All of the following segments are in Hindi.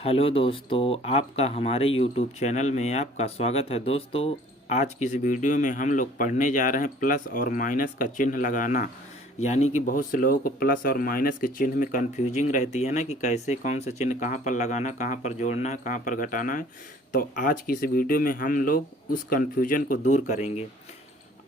हेलो दोस्तों, आपका हमारे YouTube चैनल में आपका स्वागत है। दोस्तों, आज की इस वीडियो में हम लोग पढ़ने जा रहे हैं प्लस और माइनस का चिन्ह लगाना। यानी कि बहुत से लोगों को प्लस और माइनस के चिन्ह में कन्फ्यूजिंग रहती है ना, कि कैसे कौन सा चिन्ह कहाँ पर लगाना, कहाँ पर जोड़ना है, कहाँ पर घटाना है। तो आज की इस वीडियो में हम लोग उस कन्फ्यूजन को दूर करेंगे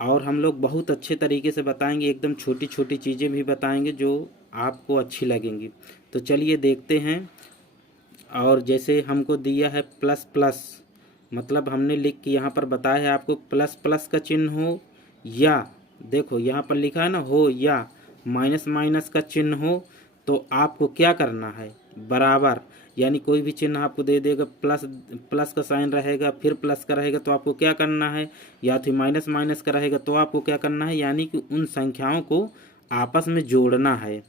और हम लोग बहुत अच्छे तरीके से बताएंगे। एकदम छोटी छोटी चीज़ें भी बताएंगे जो आपको अच्छी लगेंगी। तो चलिए देखते हैं। और जैसे हमको दिया है प्लस प्लस, मतलब हमने लिख के यहाँ पर बताया है आपको प्लस प्लस का चिन्ह हो, या देखो यहाँ पर लिखा है ना हो, या माइनस माइनस का चिन्ह हो, तो आपको क्या करना है, बराबर। यानी कोई भी चिन्ह आपको दे देगा, प्लस प्लस का साइन रहेगा, फिर प्लस का रहेगा, तो आपको क्या करना है, या फिर माइनस माइनस का रहेगा तो आपको क्या करना है, यानी कि उन संख्याओं को आपस में जोड़ना है।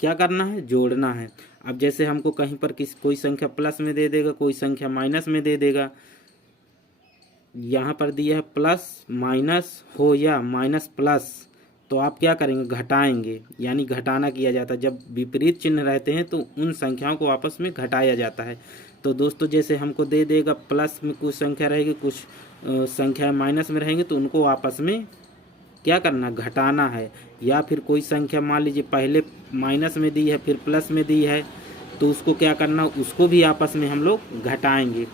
क्या करना है, जोड़ना है। अब जैसे हमको कहीं पर कोई संख्या प्लस में दे देगा, कोई संख्या माइनस में दे देगा। यहाँ पर दिया है प्लस माइनस हो या माइनस प्लस, तो आप क्या करेंगे, घटाएंगे। यानी घटाना किया जाता है। जब विपरीत चिन्ह रहते हैं तो उन संख्याओं को आपस में घटाया जाता है। तो दोस्तों, जैसे हमको दे देगा प्लस में कुछ संख्या रहेगी, कुछ संख्या माइनस में रहेंगे, तो उनको आपस में क्या करना, घटाना है। या फिर कोई संख्या मान लीजिए पहले माइनस में दी है, फिर प्लस में दी है, तो उसको क्या करना, उसको भी आपस में हम लोग घटाएंगे।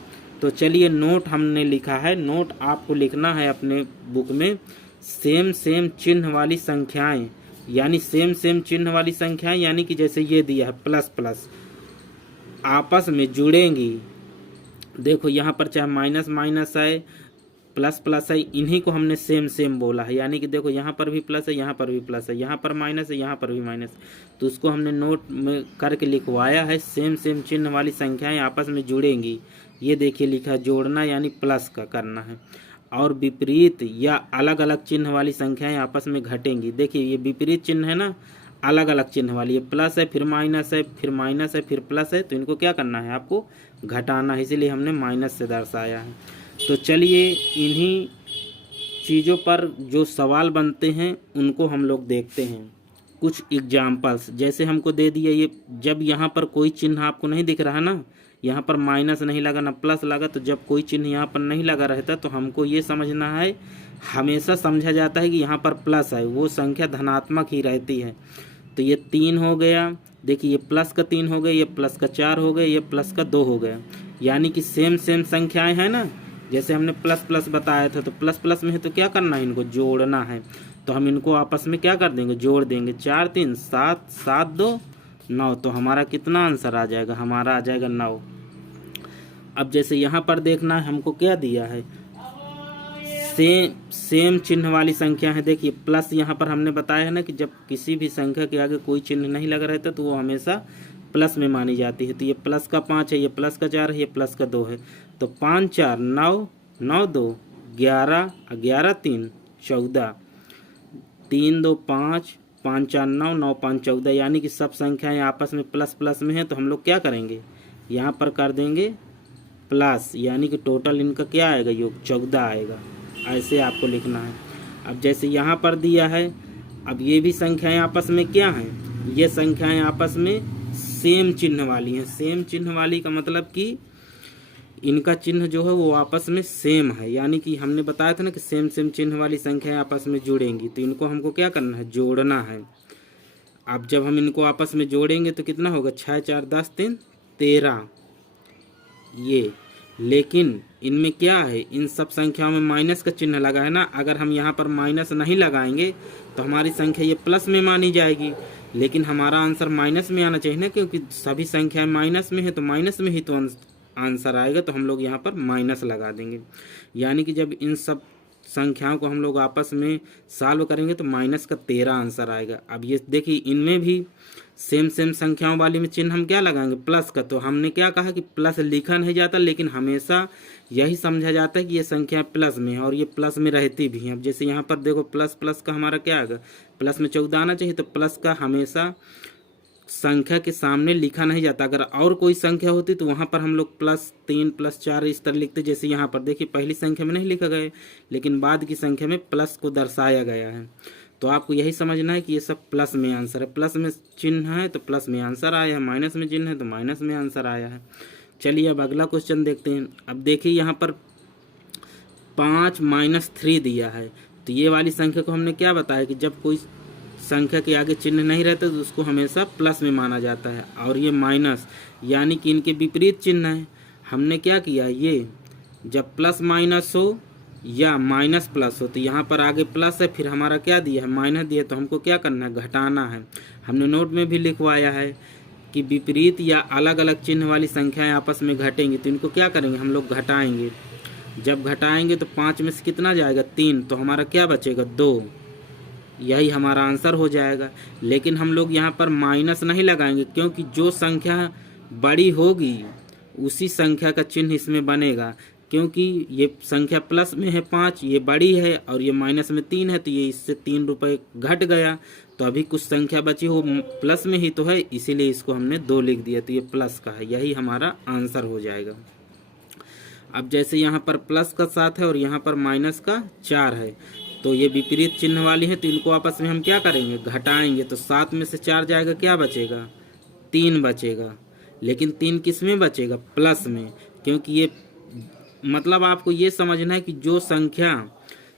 तो चलिए, नोट हमने लिखा है, नोट आपको लिखना है अपने बुक में, सेम सेम चिन्ह वाली संख्याएं। यानी सेम सेम चिन्ह वाली संख्याएं, यानी कि जैसे ये दिया है प्लस प्लस, आपस में जुड़ेंगी। देखो यहाँ पर चाहे माइनस माइनस है, प्लस प्लस है, इन्हीं को हमने सेम सेम बोला है। यानी कि देखो यहाँ पर भी प्लस है, यहाँ पर भी प्लस है, यहाँ पर माइनस है, यहाँ पर भी माइनस, तो उसको हमने नोट में करके लिखवाया है, सेम सेम चिन्ह वाली संख्याएं आपस में जुड़ेंगी। ये देखिए लिखा है जोड़ना, यानी प्लस का करना है। और विपरीत या अलग अलग चिन्ह वाली संख्याएं आपस में घटेंगी। देखिए ये विपरीत चिन्ह है ना, अलग अलग चिन्ह वाली, ये प्लस है, फिर माइनस है, फिर माइनस है, फिर प्लस है, तो इनको क्या करना है, आपको घटाना है। इसीलिए हमने माइनस से दर्शाया है। तो चलिए, इन्हीं चीज़ों पर जो सवाल बनते हैं उनको हम लोग देखते हैं। कुछ एग्जाम्पल्स जैसे हमको दे दिया, ये जब यहाँ पर कोई चिन्ह आपको नहीं दिख रहा ना, यहाँ पर माइनस नहीं लगा ना प्लस लगा, तो जब कोई चिन्ह यहाँ पर नहीं लगा रहता तो हमको ये समझना है, हमेशा समझा जाता है कि यहाँ पर प्लस है, वो संख्या धनात्मक ही रहती है। तो ये 3 हो गया, देखिए ये प्लस का 3 हो गया, ये प्लस का 4 हो गया, ये प्लस का 2 हो गया। यानी कि सेम सेम संख्याएं हैं ना, जैसे हमने प्लस प्लस बताया था, तो प्लस प्लस में है तो क्या करना है, इनको जोड़ना है। तो हम इनको आपस में क्या कर देंगे, जोड़ देंगे। 4 3 7, 7 2 9, तो हमारा कितना आंसर आ जाएगा, हमारा आ जाएगा 9। अब जैसे यहाँ पर देखना है, हमको क्या दिया है, सेम चिन्ह वाली संख्या है। देखिए प्लस यहाँ पर हमने बताया है ना, कि जब किसी भी संख्या के आगे कोई चिन्ह नहीं लगा रहता तो वो हमेशा प्लस में मानी जाती है। तो ये प्लस का 5 है, ये प्लस का 4 है, ये प्लस का 2 है। तो 5 4 9, 9 2 11, 11 3 14, 3 2 5, 5 4 9, 9 5 14। यानी कि सब संख्याएं आपस में प्लस प्लस में हैं, तो हम लोग क्या करेंगे, यहाँ पर कर देंगे प्लस, यानी कि टोटल इनका क्या आएगा, योग 14 आएगा। ऐसे आपको लिखना है। अब जैसे यहाँ पर दिया है, अब ये भी संख्याएं आपस में क्या हैं, ये संख्याएं आपस में सेम चिन्ह वाली हैं। सेम चिन्ह वाली का मतलब कि इनका चिन्ह जो है वो आपस में सेम है। यानी कि हमने बताया था ना कि सेम सेम चिन्ह वाली संख्याएं आपस में जुड़ेंगी, तो इनको हमको क्या करना है, जोड़ना है। अब जब हम इनको आपस में जोड़ेंगे तो कितना होगा, 6 4 10 3 13। ये लेकिन इनमें क्या है, इन सब संख्याओं में माइनस का चिन्ह लगा है ना। अगर हम यहाँ पर माइनस नहीं लगाएंगे तो हमारी संख्या ये प्लस में मानी जाएगी, लेकिन हमारा आंसर माइनस में आना चाहिए ना, क्योंकि सभी संख्याएं माइनस में है, तो माइनस में ही तो आंसर आएगा। तो हम लोग यहाँ पर माइनस लगा देंगे। यानी कि जब इन सब संख्याओं को हम लोग आपस में सॉल्व करेंगे तो माइनस का 13 आंसर आएगा। अब ये देखिए, इनमें भी सेम सेम संख्याओं वाली में चिन्ह हम क्या लगाएंगे, प्लस का। तो हमने क्या कहा कि प्लस लिखा नहीं जाता, लेकिन हमेशा यही समझा जाता है कि ये संख्या प्लस में है, और ये प्लस में रहती भी हैं। अब जैसे यहाँ पर देखो प्लस प्लस का हमारा क्या आएगा, प्लस में 14 आना चाहिए, तो प्लस का हमेशा संख्या के सामने लिखा नहीं जाता। अगर और कोई संख्या होती तो वहाँ पर हम लोग +3 +4 इस तरह लिखते। जैसे यहाँ पर देखिए पहली संख्या में नहीं लिखा गया, लेकिन बाद की संख्या में प्लस को दर्शाया गया है। तो आपको यही समझना है कि ये सब प्लस में आंसर है, प्लस में चिन्ह है तो प्लस में आंसर आया है, माइनस में चिन्ह है तो माइनस में आंसर आया है। चलिए अब अगला क्वेश्चन देखते हैं। अब देखिए यहाँ पर 5 - 3 दिया है, तो ये वाली संख्या को हमने क्या बताया कि जब कोई संख्या के आगे चिन्ह नहीं रहता तो उसको हमेशा प्लस में माना जाता है, और ये माइनस यानी कि इनके विपरीत चिन्ह है। हमने क्या किया, ये जब प्लस माइनस हो या माइनस प्लस हो तो यहाँ पर आगे प्लस है, फिर हमारा क्या दिया है, माइनस दिया, तो हमको क्या करना है, घटाना है। हमने नोट में भी लिखवाया है कि विपरीत या अलग अलग चिन्ह वाली संख्याएं आपस में घटेंगी तो इनको क्या करेंगे, हम लोग घटाएंगे। जब घटाएंगे तो 5 में से कितना जाएगा, 3, तो हमारा क्या बचेगा, 2। यही हमारा आंसर हो जाएगा। लेकिन हम लोग यहाँ पर माइनस नहीं लगाएंगे, क्योंकि जो संख्या बड़ी होगी उसी संख्या का चिन्ह इसमें बनेगा। क्योंकि ये संख्या प्लस में है 5, ये बड़ी है, और ये माइनस में 3 है, तो ये इससे 3 रुपये घट गया। तो अभी कुछ संख्या बची हो प्लस में ही तो है, इसीलिए इसको हमने 2 लिख दिया, तो ये प्लस का है। यही हमारा आंसर हो जाएगा। अब जैसे यहाँ पर प्लस का 7 है और यहाँ पर माइनस का 4 है, तो ये विपरीत चिन्ह वाली है, तो इनको आपस में हम क्या करेंगे, घटाएंगे। तो 7 में से 4 जाएगा, क्या बचेगा, 3 बचेगा। लेकिन 3 किस में बचेगा, प्लस में, क्योंकि ये मतलब आपको ये समझना है कि जो संख्या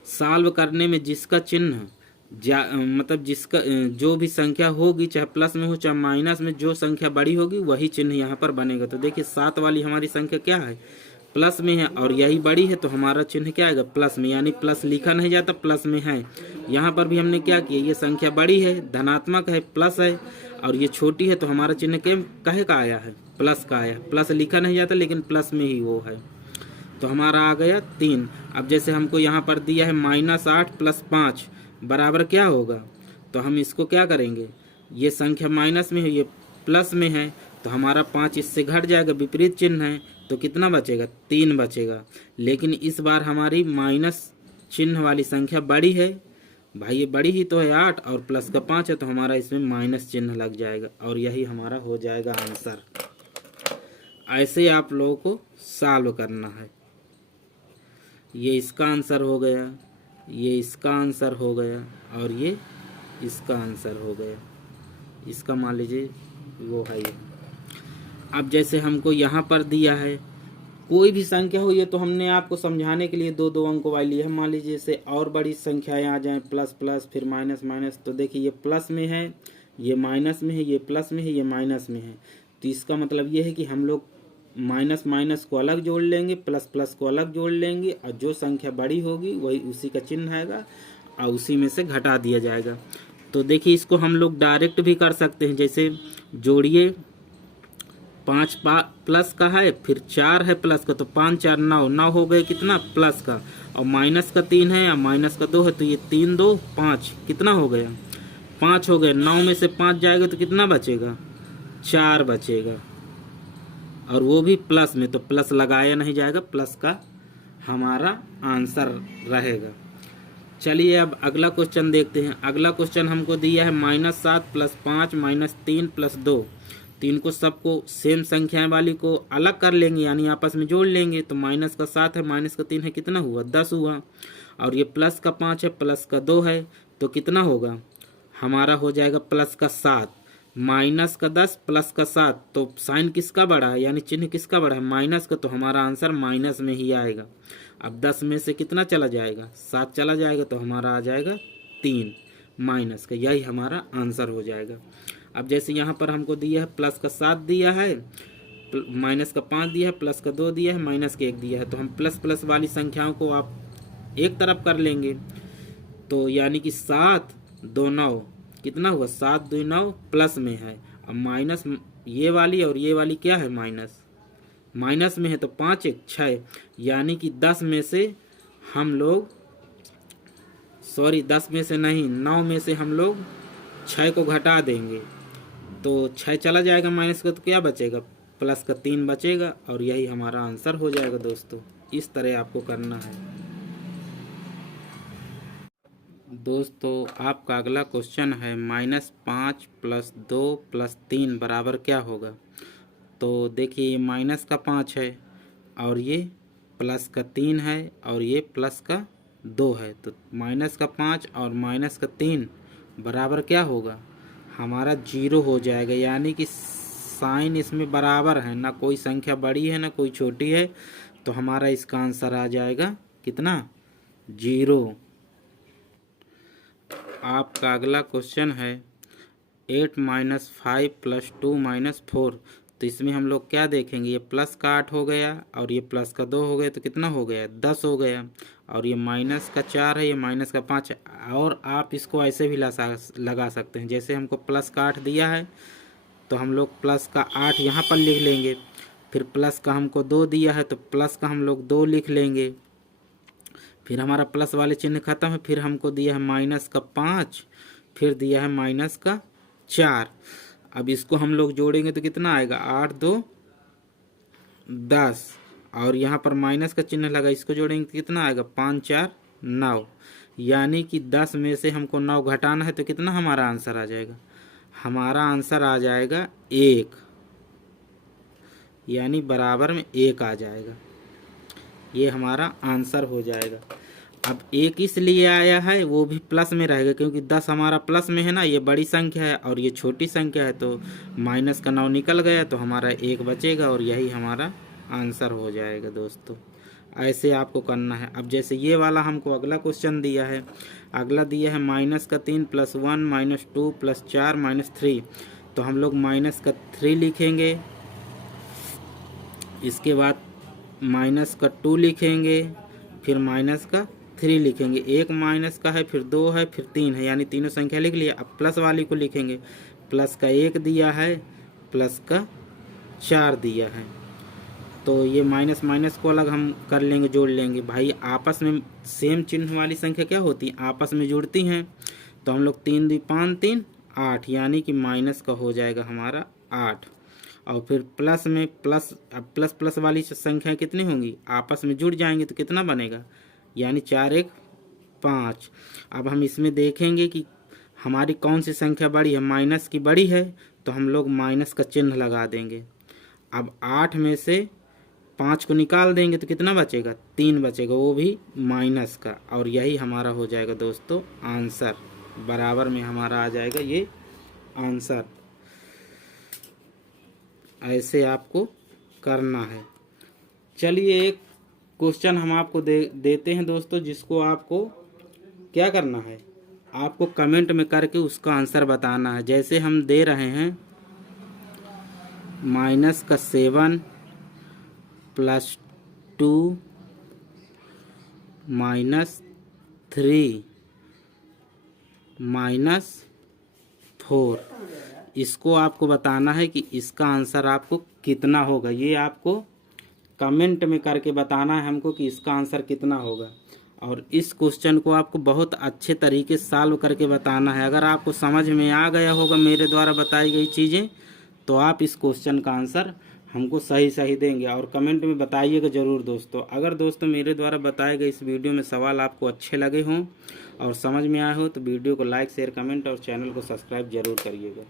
सॉल्व करने में जिसका चिन्ह मतलब जिसका जो भी संख्या होगी, चाहे प्लस में हो चाहे माइनस में, जो संख्या बड़ी होगी वही चिन्ह यहाँ पर बनेगा। तो देखिए 7 वाली हमारी संख्या क्या है, प्लस में है, और यही बड़ी है, तो हमारा चिन्ह क्या आएगा, प्लस में, यानी प्लस लिखा नहीं जाता, प्लस में है। यहाँ पर भी हमने क्या किया, ये संख्या बड़ी है, धनात्मक है, प्लस है, और ये छोटी है, तो हमारा चिन्ह कहे का आया है, प्लस का आया। प्लस लिखा नहीं जाता, लेकिन प्लस में ही वो है, तो हमारा आ गया 3। अब जैसे हमको यहाँ पर दिया है -8 + 5 बराबर क्या होगा, तो हम इसको क्या करेंगे, ये संख्या माइनस में है, ये प्लस में है, तो हमारा 5 इससे घट जाएगा, विपरीत चिन्ह है, तो कितना बचेगा, 3 बचेगा। लेकिन इस बार हमारी माइनस चिन्ह वाली संख्या बड़ी है, भाई ये बड़ी ही तो है 8, और प्लस का 5 है, तो हमारा इसमें माइनस चिन्ह लग जाएगा, और यही हमारा हो जाएगा आंसर। ऐसे आप लोगों को सॉल्व करना है। ये इसका आंसर हो गया, ये इसका आंसर हो गया, और ये इसका आंसर हो गया। इसका मान लीजिए वो है ये। अब जैसे हमको यहाँ पर दिया है कोई भी संख्या हो, ये तो हमने आपको समझाने के लिए 2-2 अंकों वाली ली है। मान लीजिए जैसे और बड़ी संख्याएं आ जाएं, प्लस प्लस फिर माइनस माइनस, तो देखिए ये प्लस में है, ये माइनस में है, ये प्लस में है, ये माइनस में है। तो इसका मतलब ये है कि हम लोग माइनस माइनस को अलग जोड़ लेंगे, प्लस प्लस को अलग जोड़ लेंगे, और जो संख्या बड़ी होगी वही उसी का चिन्ह आएगा, और उसी में से घटा दिया जाएगा। तो देखिए इसको हम लोग डायरेक्ट भी कर सकते हैं। जैसे जोड़िए, 5 प्लस का है, फिर 4 है प्लस का, तो 5 4 9, 9 हो गए कितना, प्लस का, और माइनस का 3 है या माइनस का 2 है, तो ये 3 2 5 कितना हो गया, 5 हो गए। 9 में से 5 जाएगा तो कितना बचेगा, 4 बचेगा, और वो भी प्लस में, तो प्लस लगाया नहीं जाएगा, प्लस का हमारा आंसर रहेगा। चलिए अब अगला क्वेश्चन देखते हैं। अगला क्वेश्चन हमको दिया है -7 + 5 -3 + 2। तो इनको सबको सेम संख्याएं वाली को अलग कर लेंगे, यानी आपस में जोड़ लेंगे। तो माइनस का 7 है, माइनस का 3 है, कितना हुआ, 10 हुआ। और ये प्लस का 5 है, प्लस का 2 है, तो कितना होगा, हमारा हो जाएगा प्लस का 7। माइनस का 10 प्लस का 7, तो साइन किसका बड़ा है, यानी चिन्ह किसका बड़ा है, माइनस का, तो हमारा आंसर माइनस में ही आएगा। अब 10 में से कितना चला जाएगा, 7 चला जाएगा, तो हमारा आ जाएगा 3 माइनस का। यही हमारा आंसर हो जाएगा। अब जैसे यहाँ पर हमको दिया है प्लस का 7 दिया है, माइनस का 5 दिया है, प्लस का 2 दिया है, माइनस का 1 दिया है, तो हम प्लस प्लस वाली संख्याओं को आप एक तरफ कर लेंगे। तो यानी कि 7 2 9 कितना हुआ, 7 2 9 प्लस में है, अब माइनस ये वाली और ये वाली क्या है, माइनस माइनस में है, तो 5 1 6, यानी कि 10 में से हम लोग 10 में से नहीं, 9 में से हम लोग 6 को घटा देंगे, तो 6 चला जाएगा माइनस का, तो क्या बचेगा, प्लस का 3 बचेगा, और यही हमारा आंसर हो जाएगा। दोस्तों इस तरह आपको करना है। दोस्तों आपका अगला क्वेश्चन है -5 + 2 + 3 बराबर क्या होगा। तो देखिए ये माइनस का 5 है, और ये प्लस का 3 है, और ये प्लस का 2 है, तो माइनस का 5 और माइनस का 3 बराबर क्या होगा, हमारा 0 हो जाएगा। यानी कि साइन इसमें बराबर है, ना कोई संख्या बड़ी है ना कोई छोटी है, तो हमारा इसका आंसर आ जाएगा कितना, 0। आपका अगला क्वेश्चन है 8 - 5 + 2 - 4। तो इसमें हम लोग क्या देखेंगे, ये प्लस का 8 हो गया और ये प्लस का 2 हो गया, तो कितना हो गया, 10 हो गया। और ये माइनस का 4 है, ये माइनस का 5 है। और आप इसको ऐसे भी लगा सकते हैं, जैसे हमको प्लस का 8 दिया है तो हम लोग प्लस का 8 यहाँ पर लिख लेंगे, फिर प्लस का हमको 2 दिया है तो प्लस का हम लोग 2 लिख लेंगे, फिर हमारा प्लस वाले चिन्ह खत्म है, फिर हमको दिया है माइनस का 5, फिर दिया है माइनस का 4। अब इसको हम लोग जोड़ेंगे तो कितना आएगा, 8 2 10, और यहाँ पर माइनस का चिन्ह लगा, इसको जोड़ेंगे तो कितना आएगा, 5 4 9। यानी कि 10 में से हमको 9 घटाना है, तो कितना हमारा आंसर आ जाएगा, हमारा आंसर आ जाएगा 1, यानी बराबर में 1 आ जाएगा। ये हमारा आंसर हो जाएगा। अब 1 इसलिए आया है, वो भी प्लस में रहेगा क्योंकि 10 हमारा प्लस में है ना, ये बड़ी संख्या है और ये छोटी संख्या है, तो माइनस का 9 निकल गया तो हमारा 1 बचेगा और यही हमारा आंसर हो जाएगा दोस्तों। ऐसे आपको करना है। अब जैसे ये वाला हमको अगला क्वेश्चन दिया है, अगला दिया है -3 + 1 - 2 + 4 - 3। तो हम लोग माइनस का 3 लिखेंगे, इसके बाद माइनस का 2 लिखेंगे, फिर माइनस का 3 लिखेंगे। एक माइनस का है, फिर 2 है, फिर 3 है, यानी तीनों संख्या लिख लिया। अब प्लस वाली को लिखेंगे, प्लस का 1 दिया है, प्लस का 4 दिया है, तो ये माइनस माइनस को अलग हम कर लेंगे, जोड़ लेंगे। भाई आपस में सेम चिन्ह वाली संख्या क्या होती है, आपस में जुड़ती हैं, तो हम लोग 3 2 5 3 8, यानी कि माइनस का हो जाएगा हमारा 8। और फिर प्लस में प्लस, अब प्लस प्लस वाली संख्या कितनी होंगी, आपस में जुड़ जाएंगे तो कितना बनेगा, यानी 4 1 5। अब हम इसमें देखेंगे कि हमारी कौन सी संख्या बड़ी है, माइनस की बड़ी है, तो हम लोग माइनस का चिन्ह लगा देंगे। अब 8 में से 5 को निकाल देंगे तो कितना बचेगा, 3 बचेगा, वो भी माइनस का, और यही हमारा हो जाएगा दोस्तों आंसर। बराबर में हमारा आ जाएगा ये आंसर। ऐसे आपको करना है। चलिए एक क्वेश्चन हम आपको देते हैं दोस्तों, जिसको आपको क्या करना है, आपको कमेंट में करके उसका आंसर बताना है। जैसे हम दे रहे हैं -7 + 2 - 3 - 4, इसको आपको बताना है कि इसका आंसर आपको कितना होगा। ये आपको कमेंट में करके बताना है हमको कि इसका आंसर कितना होगा। और इस क्वेश्चन को आपको बहुत अच्छे तरीके से सॉल्व करके बताना है। अगर आपको समझ में आ गया होगा मेरे द्वारा बताई गई चीज़ें, तो आप इस क्वेश्चन का आंसर हमको सही सही देंगे, और कमेंट में बताइएगा ज़रूर दोस्तों। अगर दोस्तों मेरे द्वारा बताए गए इस वीडियो में सवाल आपको अच्छे लगे हों और समझ में आए हो, तो वीडियो को लाइक शेयर कमेंट और चैनल को सब्सक्राइब ज़रूर करिएगा।